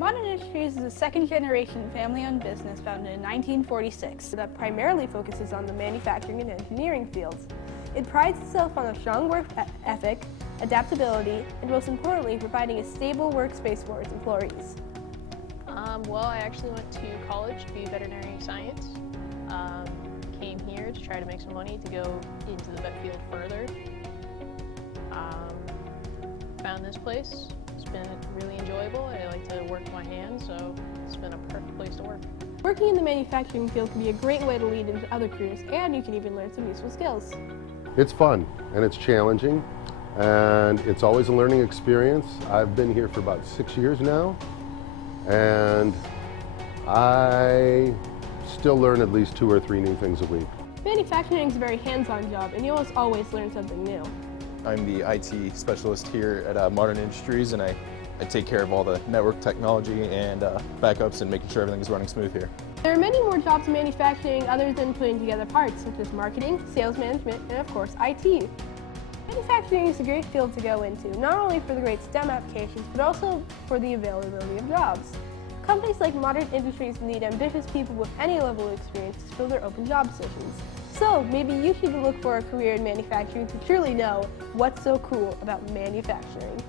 Modern Industries is a second-generation family-owned business founded in 1946 that primarily focuses on the manufacturing and engineering fields. It prides itself on a strong work ethic, adaptability, and most importantly, providing a stable workspace for its employees. Well, I actually went to college to be veterinary science. Came here to try to make some money to go into the vet field further. Found this place. It's been really enjoyable. I like to work with my hands, so it's been a perfect place to work. Working in the manufacturing field can be a great way to lead into other careers, and you can even learn some useful skills. It's fun, and it's challenging, and it's always a learning experience. I've been here for about 6 years now, and I still learn at least 2 or 3 new things a week. Manufacturing is a very hands-on job, and you almost always learn something new. I'm the IT specialist here at Modern Industries, and I take care of all the network technology and backups and making sure everything is running smooth here. There are many more jobs in manufacturing other than putting together parts, such as marketing, sales management, and of course, IT. Manufacturing is a great field to go into, not only for the great STEM applications, but also for the availability of jobs. Companies like Modern Industries need ambitious people with any level of experience to fill their open job positions. So maybe you should look for a career in manufacturing to truly know what's so cool about manufacturing.